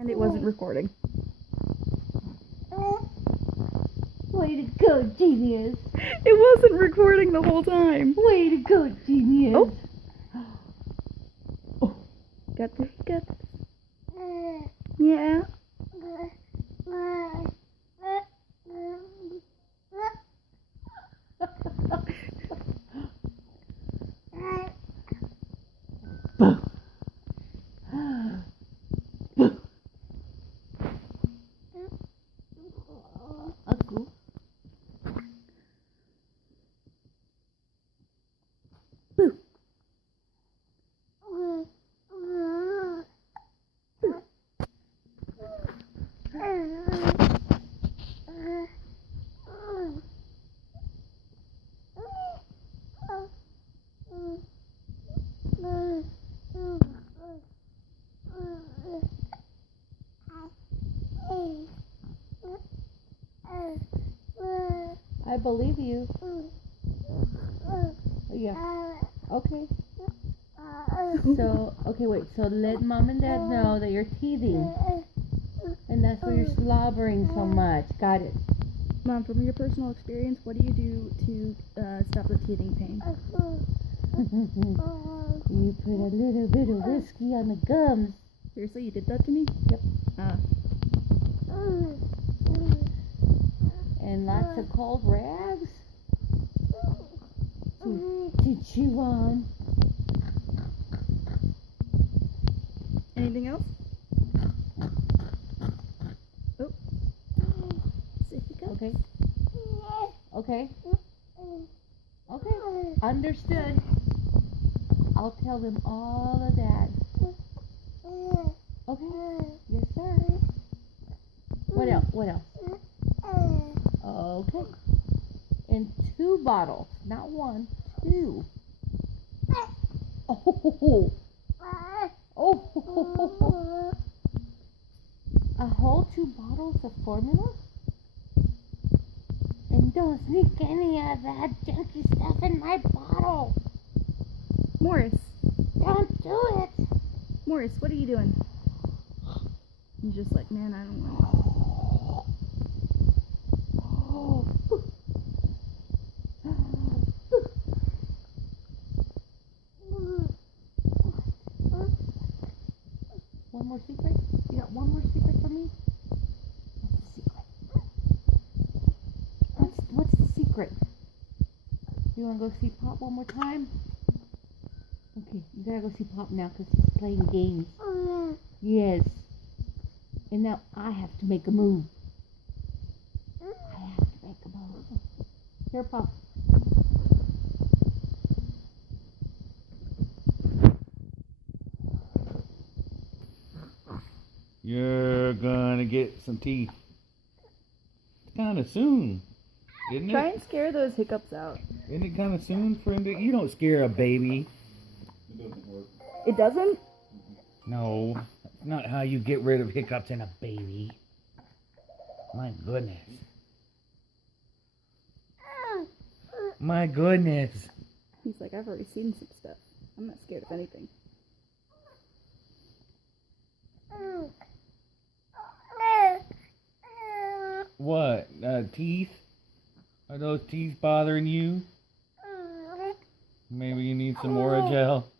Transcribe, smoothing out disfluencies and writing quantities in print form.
And it wasn't recording. Way to go, genius! It wasn't recording the whole time. Way to go, genius! Oh. Oh. Got the hiccups. Yeah. Uncle. Boo. I believe you. Yeah. Okay. So, okay, wait. So let mom and dad know that you're teething. And that's why you're slobbering so much. Got it. Mom, from your personal experience, what do you do to stop the teething pain? You put a little bit of whiskey on the gums. Seriously, you did that to me? Yep. Uh, And lots of cold rags to chew on. anything else? Oh. Okay. Okay. Okay. Understood. I'll tell them all of that. Okay. Yes, sir. What else? What else? Okay. And 2 bottles. Not 1, 2. Oh. Oh. A whole 2 bottles of formula? And don't sneak any of that junky stuff in my bottle. Morris. Don't do it. Morris, what are you doing? He's just like, man, I don't want One more secret? You got one more secret for me? What's the secret? What's the secret? You want to go see Pop one more time? Okay, you gotta go see Pop now because he's playing games. Yes. And now I have to make a move. I have to make a move. Here, Pop. You're gonna get some teeth. It's kind of soon, isn't Try it? and scare those hiccups out. Isn't it kind of soon for him to? You don't scare a baby. It doesn't? No, that's not how you get rid of hiccups in a baby. My goodness. My goodness. He's like, I've already seen some stuff. I'm not scared of anything. What? Teeth? Are those teeth bothering you? Maybe you need some more gel.